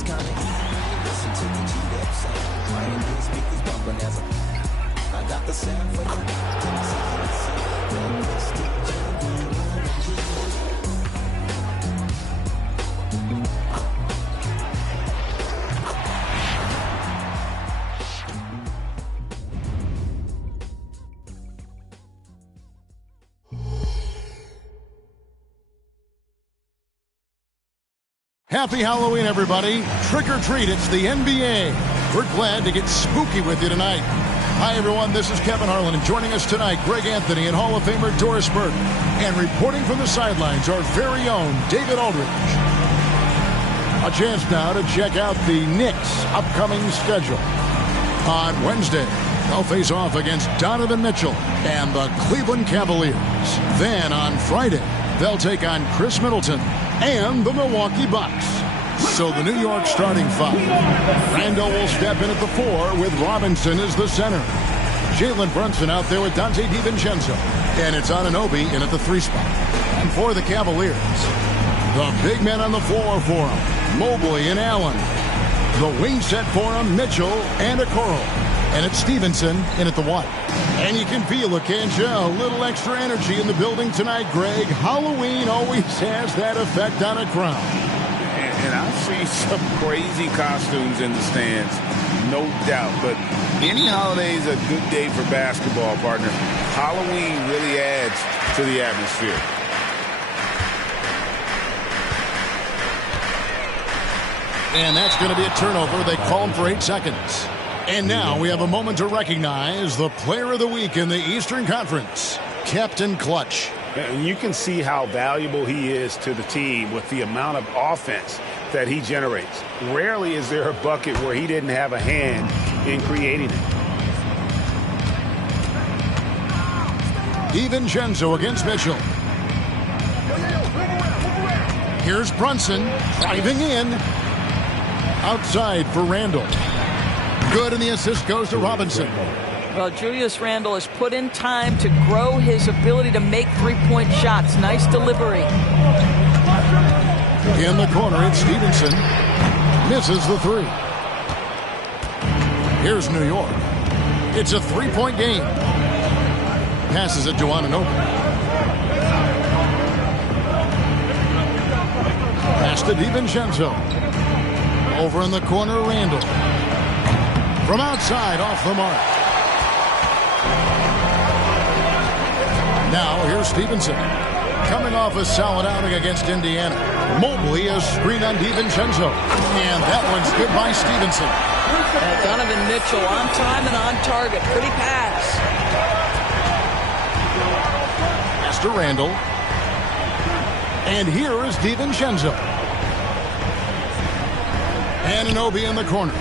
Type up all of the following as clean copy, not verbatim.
it's kinda easy. Listen to the G-Dep sound. My Indian speakers bumping as I got the sound for you. Happy Halloween, everybody. Trick or treat, it's the NBA. We're glad to get spooky with you tonight. Hi, everyone. This is Kevin Harlan, and joining us tonight, Greg Anthony and Hall of Famer Doris Burke. And reporting from the sidelines, our very own David Aldridge. A chance now to check out the Knicks' upcoming schedule. On Wednesday, they'll face off against Donovan Mitchell and the Cleveland Cavaliers. Then on Friday, they'll take on Chris Middleton and the Milwaukee Bucks. So the New York starting five. Randall will step in at the 4 with Robinson as the center. Jalen Brunson out there with Dante DiVincenzo. And it's Anunoby in at the 3 spot. And for the Cavaliers, the big men on the floor for them, Mobley and Allen. The wing set for them, Mitchell and Okoro. And it's Stevenson in at the 1. And you can feel it, can't you? A little extra energy in the building tonight, Greg. Halloween always has that effect on a crowd. And I see some crazy costumes in the stands, no doubt. But any holiday is a good day for basketball, partner. Halloween really adds to the atmosphere. And that's going to be a turnover. They call him for 8 seconds. And now we have a moment to recognize the player of the week in the Eastern Conference, Captain Clutch. And you can see how valuable he is to the team with the amount of offense that he generates. Rarely is there a bucket where he didn't have a hand in creating it. DiVincenzo against Mitchell. Here's Brunson driving in. Outside for Randall. Good, and the assist goes to Robinson. Well, Julius Randle has put in time to grow his ability to make three-point shots. Nice delivery. In the corner, it's Stevenson. Misses the 3. Here's New York. It's a 3-point game. Passes it to Anunoby. Pass to DiVincenzo. Over in the corner, Randall. From outside, off the mark. Now, here's Stevenson. Coming off a solid outing against Indiana. Mobley, a screen on DiVincenzo. And that one's good by Stevenson. Donovan Mitchell on time and on target. Pretty pass. Pass to Randall. And here is DiVincenzo. Anunoby in the corner.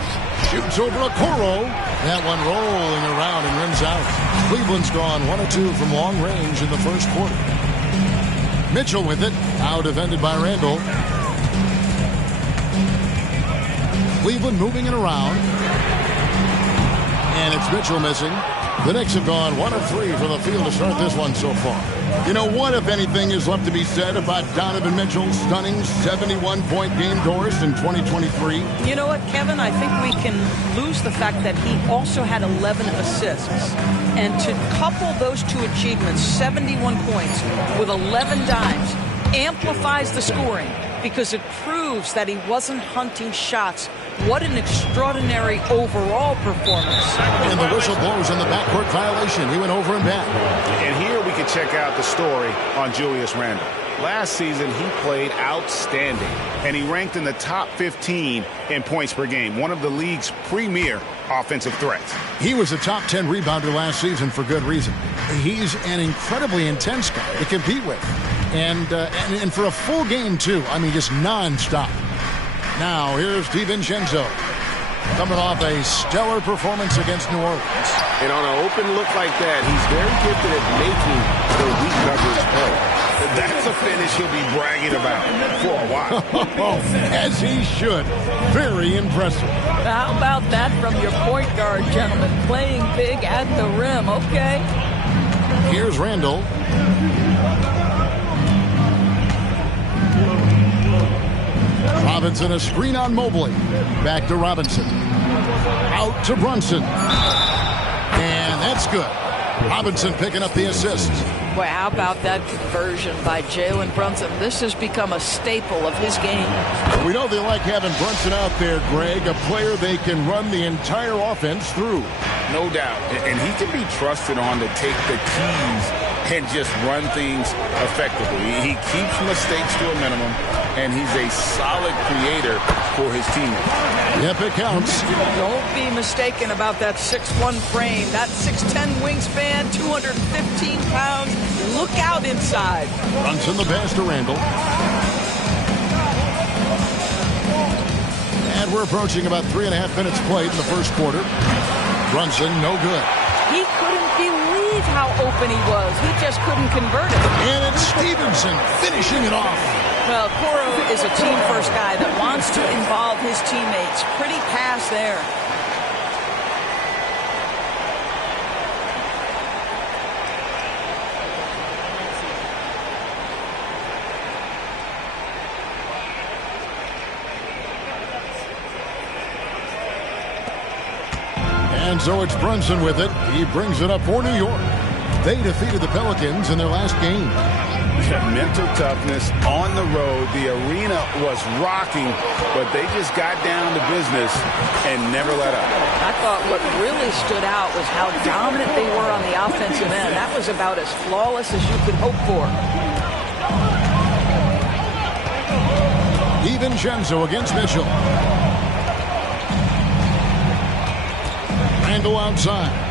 Shoots over Okoro. That one rolling around and rims out. Cleveland's gone 1 of 2 from long range in the first quarter. Mitchell with it. Now defended by Randall. Cleveland moving it around. And it's Mitchell missing. The Knicks have gone 1 of 3 from the field to start this one so far. You know what, if anything, is left to be said about Donovan Mitchell's stunning 71-point game, Doris, in 2023? You know what, Kevin? I think we can lose the fact that he also had 11 assists. And to couple those two achievements, 71 points with 11 dimes, amplifies the scoring because it proves that he wasn't hunting shots. What an extraordinary overall performance. And the whistle blows on the backcourt violation. He went over and back. And here we can check out the story on Julius Randle. Last season, he played outstanding, and he ranked in the top 15 in points per game, one of the league's premier offensive threats. He was a top 10 rebounder last season for good reason. He's an incredibly intense guy to compete with. And for a full game, too. I mean, just nonstop. Now, here's DiVincenzo. Coming off a stellar performance against New Orleans. And on an open look like that, he's very gifted at making the weak numbers play. That's a finish he'll be bragging about for a while. As he should. Very impressive. How about that from your point guard, gentlemen? Playing big at the rim, okay? Here's Randall. Robinson, a screen on Mobley. Back to Robinson. Out to Brunson. And that's good. Robinson picking up the assist. Boy, how about that conversion by Jalen Brunson? This has become a staple of his game. We know they like having Brunson out there, Greg, a player they can run the entire offense through. No doubt. And he can be trusted on to take the keys and just run things effectively. He keeps mistakes to a minimum, and he's a solid creator for his teammates. Yep, it counts. Don't be mistaken about that 6'1" frame, that 6'10" wingspan, 215 pounds. Look out inside. Brunson the pass to Randall. And we're approaching about 3.5 minutes played in the first quarter. Brunson, no good. He couldn't believe how open he was. He just couldn't convert it. And it's Stevenson finishing it off. Well, Coro is a team-first guy that wants to involve his teammates. Pretty pass there. And so it's Brunson with it. He brings it up for New York. They defeated the Pelicans in their last game. Mental toughness on the road. The arena was rocking, but they just got down to business and never let up. I thought what really stood out was how dominant they were on the offensive end. That was about as flawless as you could hope for. DiVincenzo against Mitchell. Randall outside.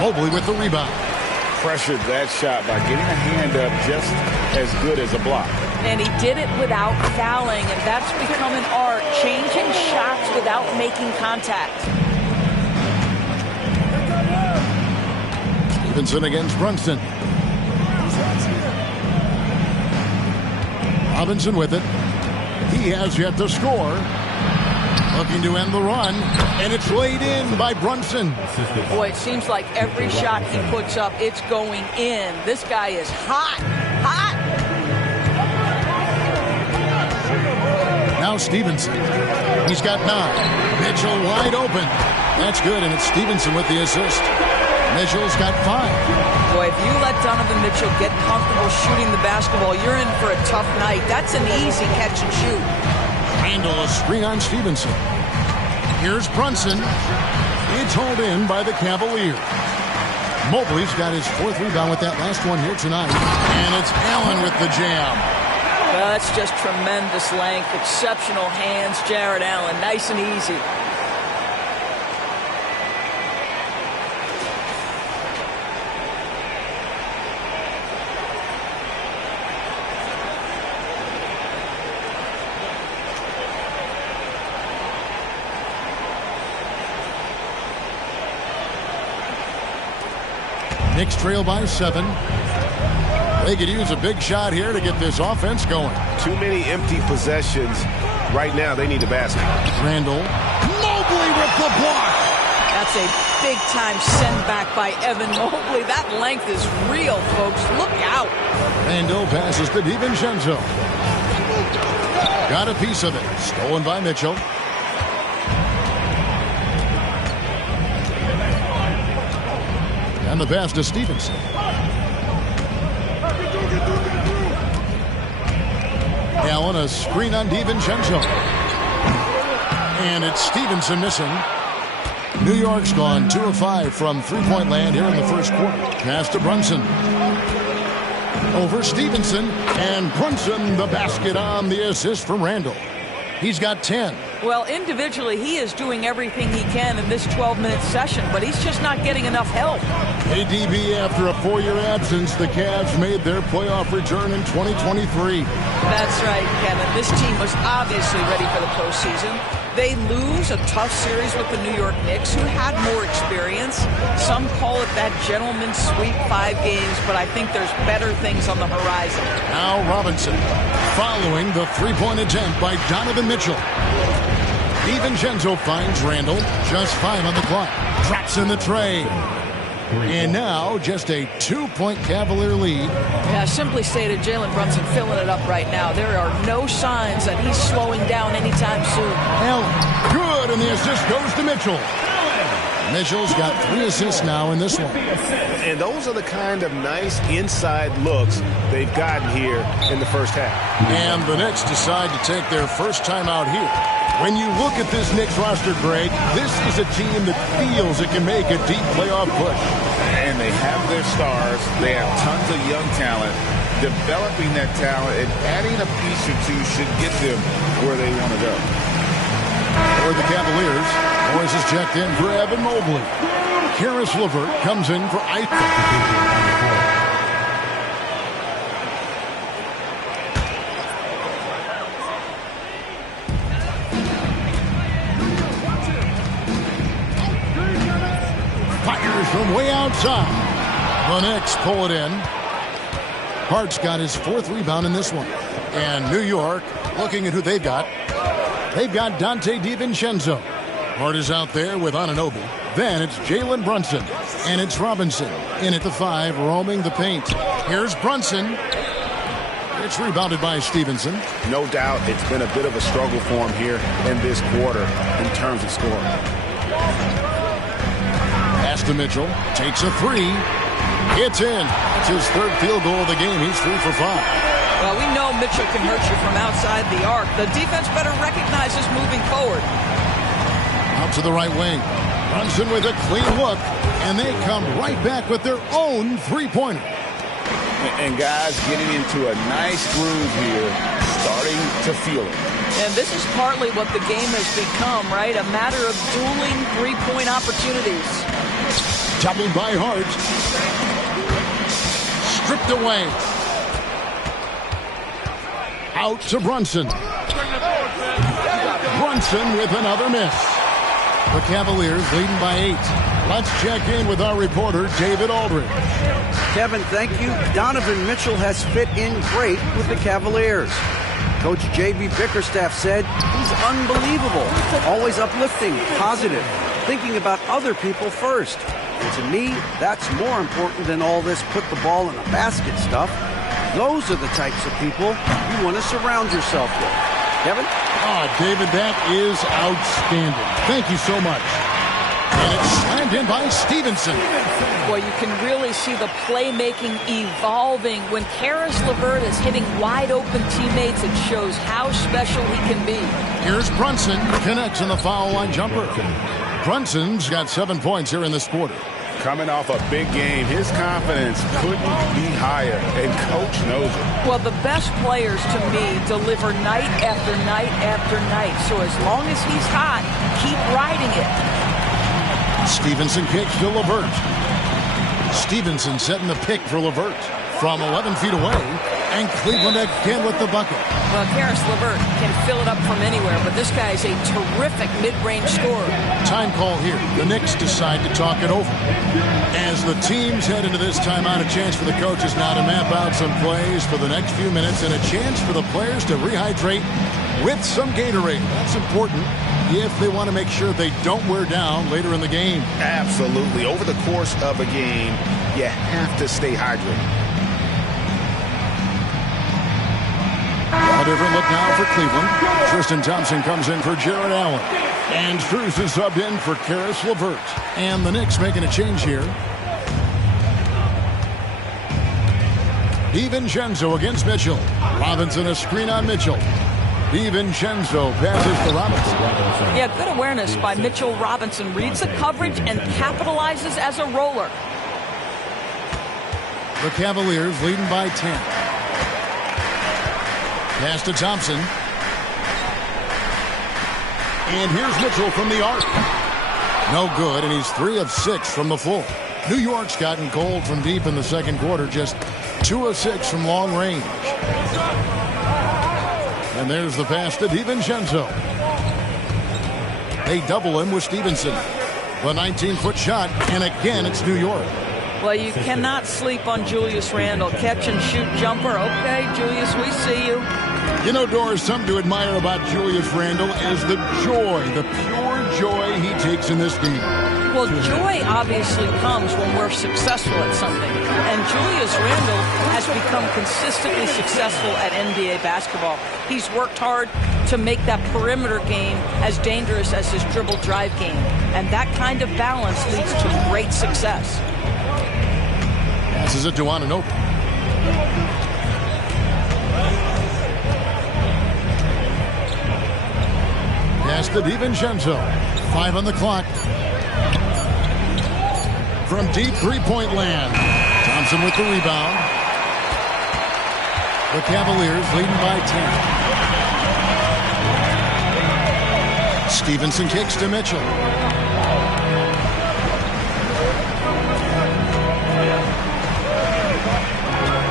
Mobley with the rebound. Pressured that shot by getting a hand up just as good as a block. And he did it without fouling, and that's become an art, changing shots without making contact. Stevenson against Brunson. Robinson with it. He has yet to score. Looking to end the run, and it's laid in by Brunson. Boy, it seems like every shot he puts up, it's going in. This guy is hot, hot. Now Stevenson. He's got 9. Mitchell wide open. That's good, and it's Stevenson with the assist. Mitchell's got 5. Boy, if you let Donovan Mitchell get comfortable shooting the basketball, you're in for a tough night. That's an easy catch and shoot. Randall, a screen on Stevenson. Here's Brunson. It's hauled in by the Cavaliers. Mobley's got his 4th rebound with that last one here tonight. And it's Allen with the jam. Well, that's just tremendous length, exceptional hands, Jared Allen. Nice and easy. Knicks trail by 7. They could use a big shot here to get this offense going. Too many empty possessions. Right now, they need a basket. Randall. Mobley with the block. That's a big-time send-back by Evan Mobley. That length is real, folks. Look out. Randall passes to DiVincenzo. Got a piece of it. Stolen by Mitchell. And the pass to Stevenson. Allen, a screen on DiVincenzo. And it's Stevenson missing. New York's gone 2 of 5 from three-point land here in the first quarter. Pass to Brunson. Over Stevenson. And Brunson, the basket on the assist from Randall. He's got 10. Well, individually, he is doing everything he can in this 12-minute session, but he's just not getting enough help. ADB, after a 4-year absence, the Cavs made their playoff return in 2023. That's right, Kevin. This team was obviously ready for the postseason. They lose a tough series with the New York Knicks, who had more experience. Some call it that gentleman's sweep 5 games, but I think there's better things on the horizon. Now Robinson, following the three-point attempt by Donovan Mitchell. DiVincenzo finds Randall. Just 5 on the clock. Drops in the tray. And now just a 2-point Cavalier lead. Yeah, simply stated, Jalen Brunson filling it up right now. There are no signs that he's slowing down anytime soon. Allen, good, and the assist goes to Mitchell. Mitchell's got 3 assists now in this one. And those are the kind of nice inside looks they've gotten here in the first half. And the Knicks decide to take their first time out here. When you look at this Knicks roster, Greg, this is a team that feels it can make a deep playoff push. And they have their stars. They have tons of young talent. Developing that talent and adding a piece or two should get them where they want to go. For the Cavaliers, Morris is checked in for Evan Mobley. Karis LeVert comes in for Eichel. From way outside. The Knicks pull it in. Hart's got his 4th rebound in this one. And New York, looking at who they've got. They've got Dante DiVincenzo. Hart is out there with Anunoby. Then it's Jalen Brunson. And it's Robinson in at the 5, roaming the paint. Here's Brunson. It's rebounded by Stevenson. No doubt it's been a bit of a struggle for him here in this quarter in terms of scoring. Pass to Mitchell. Takes a 3. It's in. It's his 3rd field goal of the game. He's 3 for 5. Well, we know Mitchell can hurt you from outside the arc. The defense better recognize this moving forward. Out to the right wing. Brunson with a clean look. And they come right back with their own 3-pointer. And guys getting into a nice groove here, starting to feel it. And this is partly what the game has become, right? A matter of dueling 3-point opportunities. Doubled by Hart. Stripped away. Out to Brunson. Brunson with another miss. The Cavaliers leading by 8. Let's check in with our reporter, David Aldridge. Kevin, thank you. Donovan Mitchell has fit in great with the Cavaliers. Coach J.B. Bickerstaff said he's unbelievable, always uplifting, positive, thinking about other people first. And to me, that's more important than all this put the ball in a basket stuff. Those are the types of people you want to surround yourself with. Kevin? David, that is outstanding. Thank you so much. And it's slammed in by Stevenson. Well, you can really see the playmaking evolving. When Karis LeVert is hitting wide-open teammates, it shows how special he can be. Here's Brunson. Connects on the foul line jumper. Brunson's got 7 points here in this quarter. Coming off a big game, his confidence couldn't be higher, and Coach knows it. Well, the best players, to me, deliver night after night after night. So as long as he's hot, keep riding it. Stevenson kicks to LeVert. Stevenson setting the pick for LeVert from 11 feet away. And Cleveland again with the bucket. Well, Karis LeVert can fill it up from anywhere, but this guy is a terrific mid-range scorer. Time call here. The Knicks decide to talk it over. As the teams head into this timeout, a chance for the coaches now to map out some plays for the next few minutes and a chance for the players to rehydrate with some Gatorade. That's important if they want to make sure they don't wear down later in the game. Absolutely. Over the course of a game, you have to stay hydrated. A different look now for Cleveland. Tristan Thompson comes in for Jared Allen. And Strus is subbed in for Karis LeVert. And the Knicks making a change here. DiVincenzo against Mitchell. Robinson a screen on Mitchell. DiVincenzo passes to Robinson. Yeah, good awareness by Mitchell Robinson. Reads the coverage and capitalizes as a roller. The Cavaliers leading by 10. Pass to Thompson. And here's Mitchell from the arc. No good, and he's 3 of 6 from the floor. New York's gotten cold from deep in the second quarter, just 2 of 6 from long range. And there's the pass to DiVincenzo. They double him with Stevenson. The 19-foot shot, and again it's New York. Well, you cannot sleep on Julius Randle. Catch and shoot jumper. Okay, Julius, we see you. You know, Doris, something to admire about Julius Randle is the joy, the pure joy he takes in this game. Well, joy obviously comes when we're successful at something. And Julius Randle has become consistently successful at NBA basketball. He's worked hard to make that perimeter game as dangerous as his dribble drive game. And that kind of balance leads to great success. Passes it to Anunoby. Pass to DiVincenzo. 5 on the clock. From deep three-point land. Thompson with the rebound. The Cavaliers leading by 10. Stevenson kicks to Mitchell.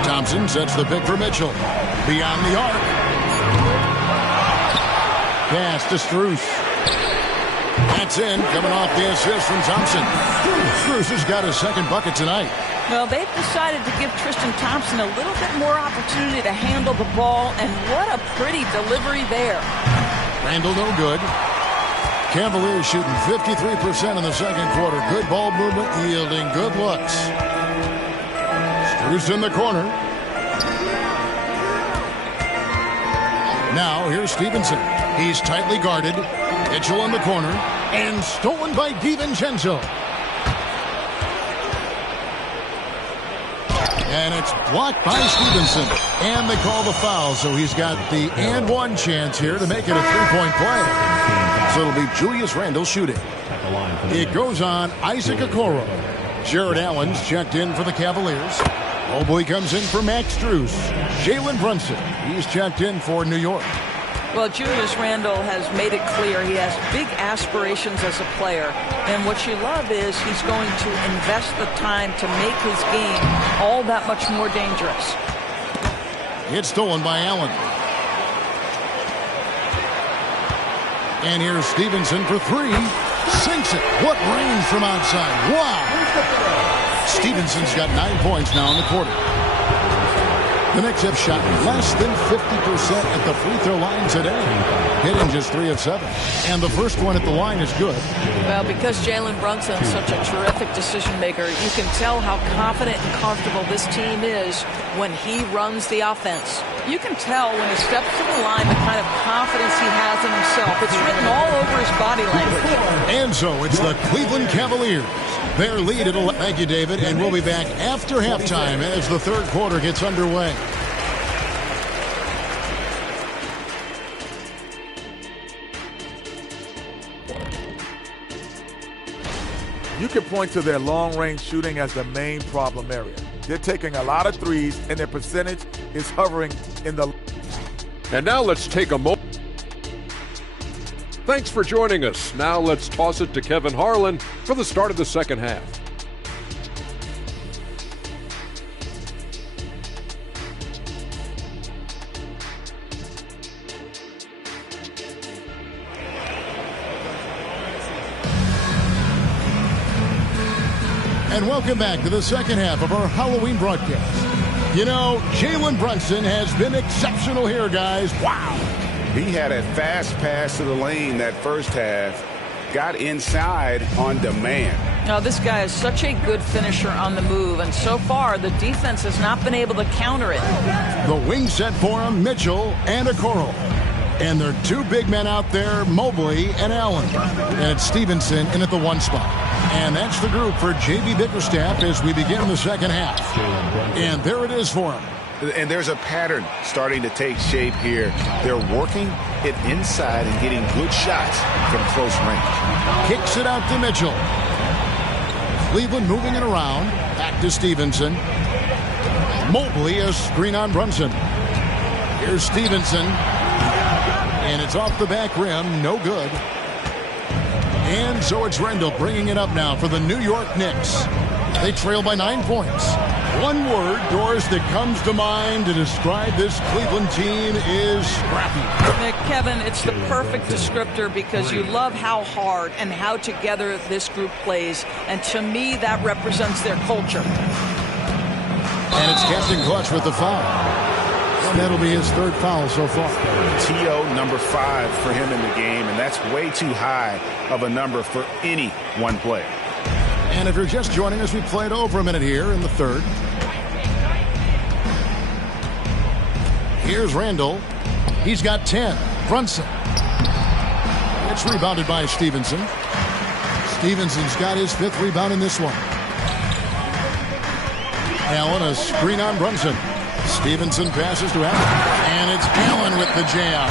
Thompson sets the pick for Mitchell. Beyond the arc. Pass to Strus. That's in, coming off the assist from Thompson. Strus has got his second bucket tonight. Well, they've decided to give Tristan Thompson a little bit more opportunity to handle the ball, and what a pretty delivery there. Randle no good. Cavaliers shooting 53% in the second quarter. Good ball movement, yielding good looks. Strus in the corner. Now, here's Stevenson. He's tightly guarded. Mitchell in the corner. And stolen by DiVincenzo. And it's blocked by Stevenson. And they call the foul, so he's got the and one chance here to make it a three-point play. So it'll be Julius Randle shooting. It goes on Isaac Okoro. Jared Allen's checked in for the Cavaliers. Mobley comes in for Max Strus. Jalen Brunson, he's checked in for New York. Well, Julius Randle has made it clear he has big aspirations as a player. And what you love is he's going to invest the time to make his game all that much more dangerous. It's stolen by Allen. And here's Stevenson for three. Sinks it. What range from outside. Wow. Stevenson's got 9 points now in the quarter. The Knicks have shot less than 50% at the free throw line today, hitting just 3 of 7. And the first one at the line is good. Well, because Jalen Brunson's such a terrific decision maker, you can tell how confident and comfortable this team is when he runs the offense. You can tell when he steps to the line the kind of confidence he has in himself. It's written all over his body language. And so it's the Cleveland Cavaliers. Their lead at 11. Thank you, David. And we'll be back after halftime as the third quarter gets underway. You can point to their long-range shooting as the main problem area. They're taking a lot of threes, and their percentage is hovering in the... And now let's take a moment. Thanks for joining us. Now let's toss it to Kevin Harlan for the start of the second half. And welcome back to the second half of our Halloween broadcast. You know, Jalen Brunson has been exceptional here, guys. Wow. He had a fast pass to the lane that first half. Got inside on demand. Now, this guy is such a good finisher on the move, and so far the defense has not been able to counter it. The wing set for him, Mitchell and Okoro. And there are two big men out there, Mobley and Allen. And it's Stevenson in at the one spot. And that's the group for J.B. Bickerstaff as we begin the second half. And there it is for him. And there's a pattern starting to take shape here. They're working it inside and getting good shots from close range. Kicks it out to Mitchell. Cleveland moving it around. Back to Stevenson. Mobley a screen on Brunson. Here's Stevenson. And it's off the back rim. No good. And so it's Randle bringing it up now for the New York Knicks. They trail by 9 points. One word, Doris, that comes to mind to describe this Cleveland team is scrappy. Kevin, it's the perfect descriptor because you love how hard and how together this group plays. And to me, that represents their culture. And it's Captain Clutch with the foul. And that'll be his third foul so far. T.O. number 5 for him in the game, and that's way too high of a number for any one player. And if you're just joining us, we played over a minute here in the third. Here's Randall. He's got 10. Brunson. It's rebounded by Stevenson. Stevenson's got his 5th rebound in this one. Allen, a screen on Brunson. Stevenson passes to Allen. And it's Allen with the jam.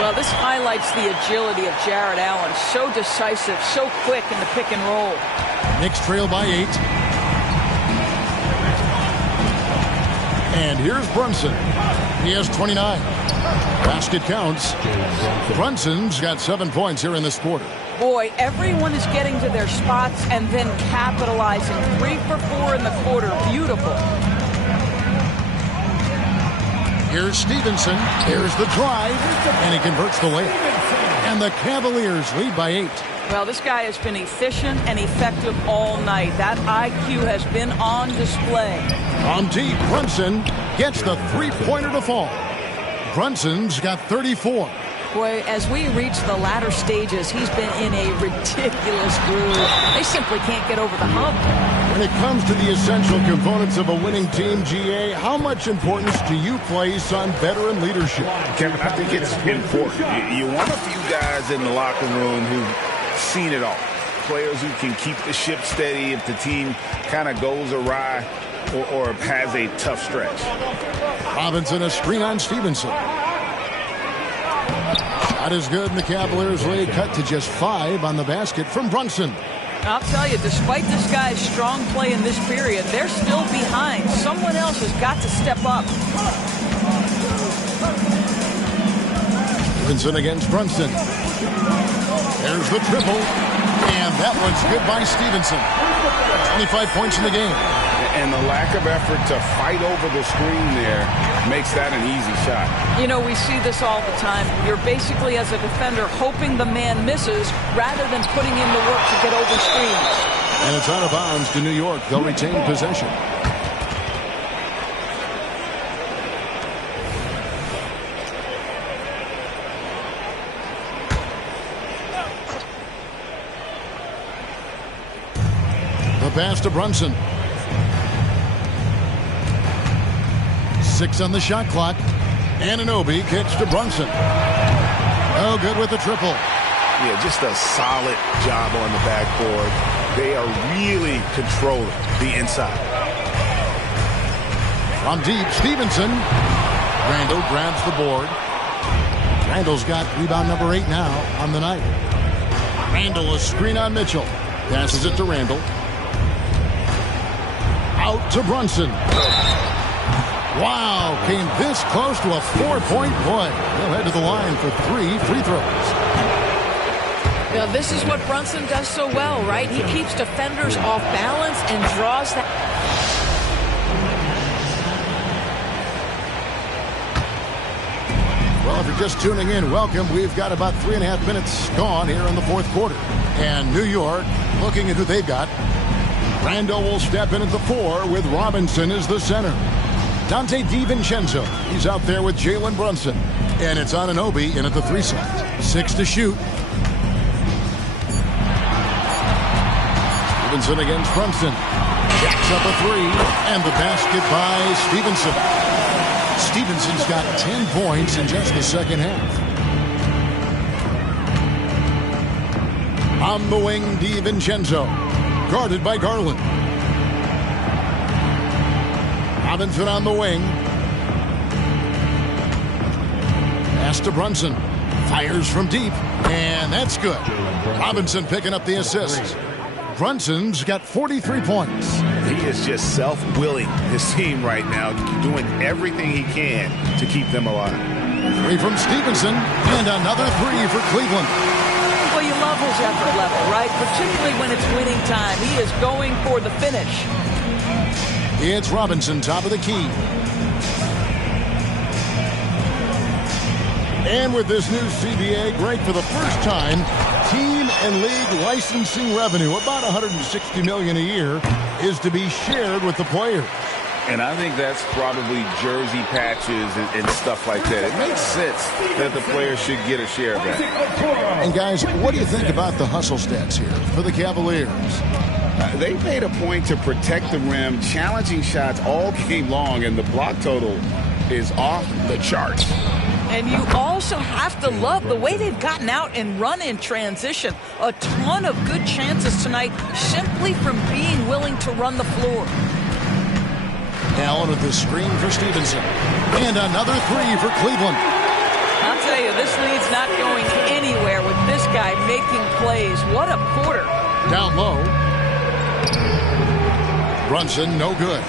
Well, this highlights the agility of Jarrett Allen. So decisive, so quick in the pick and roll. Knicks trail by 8. And here's Brunson. He has 29. Basket counts. Brunson's got 7 points here in this quarter. Boy, everyone is getting to their spots and then capitalizing. 3 for 4 in the quarter. Beautiful. Here's Stevenson. Here's the drive. And he converts the layup. And the Cavaliers lead by 8. Well, this guy has been efficient and effective all night. That IQ has been on display. From deep, Brunson gets the 3-pointer to fall. Brunson's got 34. Boy, as we reach the latter stages, he's been in a ridiculous groove. They simply can't get over the hump. When it comes to the essential components of a winning team, GA, how much importance do you place on veteran leadership? Kevin, I think it's important. You want a few guys in the locker room who've seen it all. Players who can keep the ship steady if the team kind of goes awry or has a tough stretch. Robinson, a screen on Stevenson. Shot is good, and the Cavaliers lead cut to just 5 on the basket from Brunson. I'll tell you, despite this guy's strong play in this period, they're still behind. Someone else has got to step up. Stevenson against Brunson. There's the triple, and that one's good by Stevenson. 25 points in the game. And the lack of effort to fight over the screen there makes that an easy shot. You know, we see this all the time. You're basically, as a defender, hoping the man misses rather than putting in the work to get over screens. And it's out of bounds to New York. They'll retain possession. The pass to Brunson. 6 on the shot clock. Anunoby kicks to Brunson. Oh, good with the triple. Yeah, just a solid job on the backboard. They are really controlling the inside. From deep, Stevenson. Randall grabs the board. Randall's got rebound number 8 now on the night. Randall, a screen on Mitchell. Passes it to Randall. Out to Brunson. Wow, came this close to a 4-point play. He'll head to the line for 3 free throws. Now, this is what Brunson does so well, right? He keeps defenders off balance and draws that. Well, if you're just tuning in, welcome. We've got about 3.5 minutes gone here in the fourth quarter. And New York, looking at who they've got. Randall will step in at the 4 with Robinson as the center. Dante DiVincenzo, he's out there with Jalen Brunson. And it's Anunoby in at the 3 slot. 6 to shoot. Stevenson against Brunson. Jacks up a 3. And the basket by Stevenson. Stevenson's got 10 points in just the second half. On the wing, DiVincenzo. Guarded by Garland. Robinson on the wing. Pass to Brunson. Fires from deep. And that's good. Robinson picking up the assist. Brunson's got 43 points. He is just self-willing, his team right now, doing everything he can to keep them alive. 3 from Stevenson. And another 3 for Cleveland. Well, you love his effort level, right? Particularly when it's winning time. He is going for the finish. It's Robinson, top of the key. And with this new CBA, great for the first time, team and league licensing revenue, about $160 million a year, is to be shared with the players. And I think that's probably jersey patches and stuff like that. It makes sense that the players should get a share of that. And guys, what do you think about the hustle stats here for the Cavaliers? They made a point to protect the rim, challenging shots all game long, and the block total is off the charts. And you also have to love the way they've gotten out and run in transition. A ton of good chances tonight simply from being willing to run the floor. Allen with the screen for Stevenson. And another three for Cleveland. I'll tell you, this lead's not going anywhere with this guy making plays. What a quarter. Down low. Brunson, no good.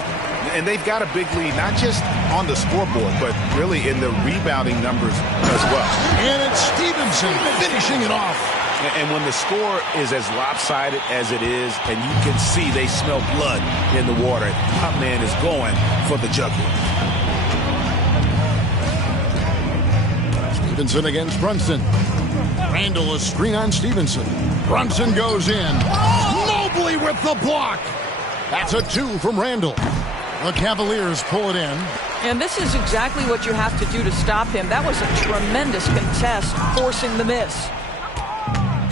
And they've got a big lead, not just on the scoreboard, but really in the rebounding numbers as well. And it's Stevenson finishing it off. And when the score is as lopsided as it is, and you can see they smell blood in the water, that man is going for the jugular. Stevenson against Brunson. Randall a screen on Stevenson. Brunson goes in. Mobley with the block. That's a 2 from Randall. The Cavaliers pull it in. And this is exactly what you have to do to stop him. That was a tremendous contest, forcing the miss.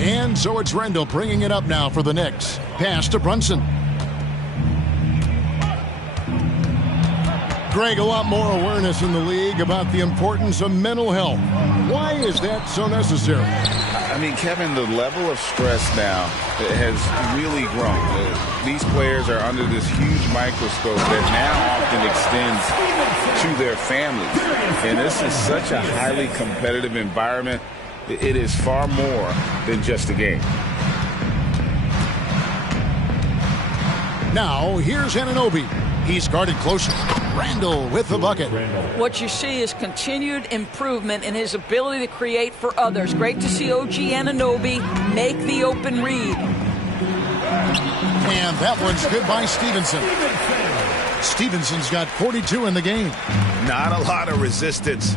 And so it's Randall bringing it up now for the Knicks. Pass to Brunson. Greg, a lot more awareness in the league about the importance of mental health. Why is that so necessary? I mean, Kevin, the level of stress now has really grown. These players are under this huge microscope that now often extends to their families. And this is such a highly competitive environment. It is far more than just a game. Now, here's Anunoby. He's guarded closely. Randall with the bucket. What you see is continued improvement in his ability to create for others. Great to see OG Anunoby make the open read. And that one's good by Stevenson. Stevenson's got 42 in the game. Not a lot of resistance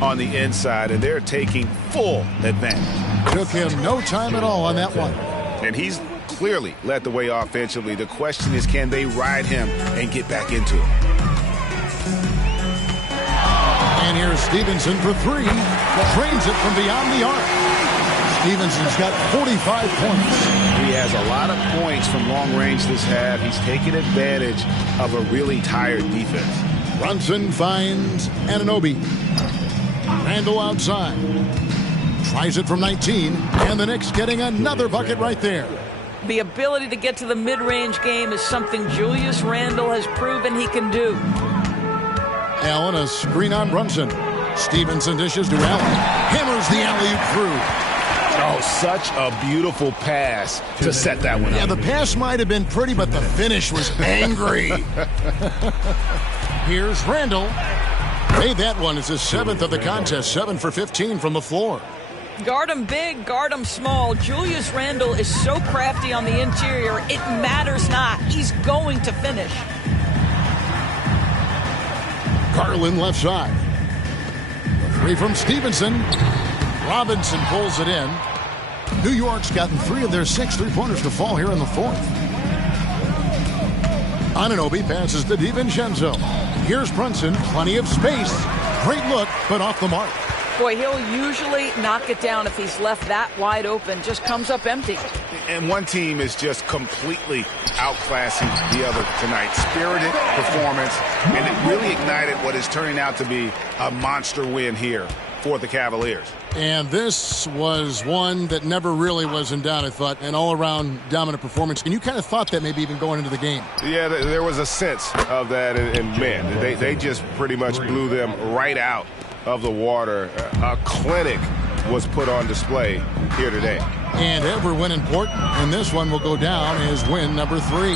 on the inside, and they're taking full advantage. Took him no time at all on that one. And he's clearly led the way offensively. The question is, can they ride him and get back into it? And here's Stevenson for 3. Trains it from beyond the arc. Stevenson's got 45 points. He has a lot of points from long range this half. He's taken advantage of a really tired defense. Brunson finds Anunoby. Randall outside. Tries it from 19. And the Knicks getting another bucket right there. The ability to get to the mid-range game is something Julius Randle has proven he can do. Allen, a screen on Brunson. Stevenson dishes to Allen. Hammers the alley-oop through. Oh, such a beautiful pass to set that one up. Yeah, the pass might have been pretty, but the finish was angry. Here's Randall. Hey, that one is his 7th of the contest. 7 for 15 from the floor. Guard him big, guard him small. Julius Randle is so crafty on the interior, it matters not. He's going to finish. Garland left side. 3 from Stevenson. Robinson pulls it in. New York's gotten 3 of their 6 3-pointers to fall here in the 4th. Anunoby passes to DiVincenzo. Here's Brunson. Plenty of space. Great look, but off the mark. Boy, he'll usually knock it down if he's left that wide open. Just comes up empty. And one team is just completely outclassing the other tonight. Spirited performance, and it really ignited what is turning out to be a monster win here for the Cavaliers. And this was one that never really was in doubt, I thought, an all-around dominant performance. And you kind of thought that maybe even going into the game. Yeah, there was a sense of that, and man, they just pretty much blew them right out of the water. A clinic was put on display here today. And every win important, and this one will go down as win number 3.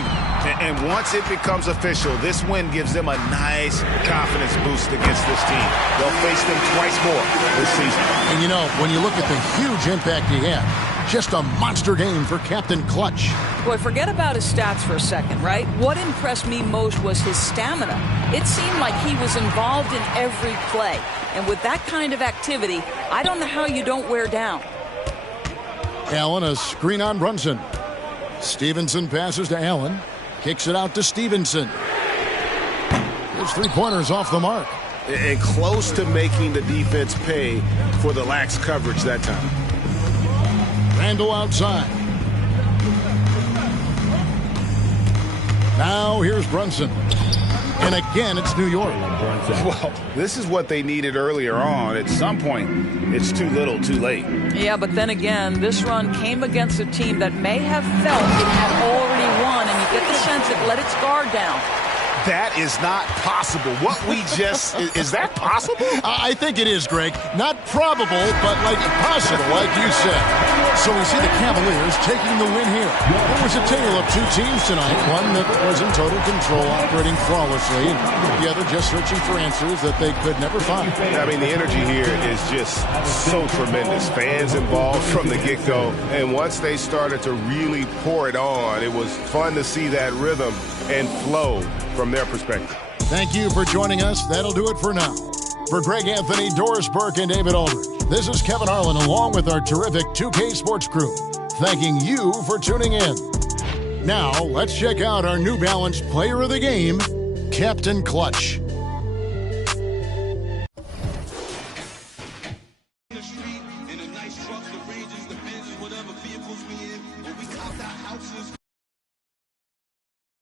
And once it becomes official, this win gives them a nice confidence boost against this team. They'll face them twice more this season. And you know, when you look at the huge impact he had, just a monster game for Captain Clutch. Boy, forget about his stats for a second, right? What impressed me most was his stamina. It seemed like he was involved in every play. And with that kind of activity, I don't know how you don't wear down. Allen, a screen on Brunson. Stevenson passes to Allen. Kicks it out to Stevenson. His 3-pointers off the mark. And close to making the defense pay for the lax coverage that time. Randall outside. Now here's Brunson. And again, it's New York. Well, this is what they needed earlier on. At some point, it's too little, too late. Yeah, but then again, this run came against a team that may have felt it had already won, and you get the sense it let its guard down. That is not possible. What we just, is that possible? I think it is, Greg. Not probable, but like possible, like you said. So we see the Cavaliers taking the win here. It was a tale of two teams tonight. One that was in total control, operating flawlessly, and the other just searching for answers that they could never find. I mean, the energy here is just so tremendous. Fans involved from the get-go. And once they started to really pour it on, it was fun to see that rhythm and flow from their perspective. Thank you for joining us. That'll do it for now. For Greg Anthony, Doris Burke, and David Aldridge, this is Kevin Harlan along with our terrific 2K Sports crew, thanking you for tuning in. Now, let's check out our New Balance Player of the Game, Captain Clutch.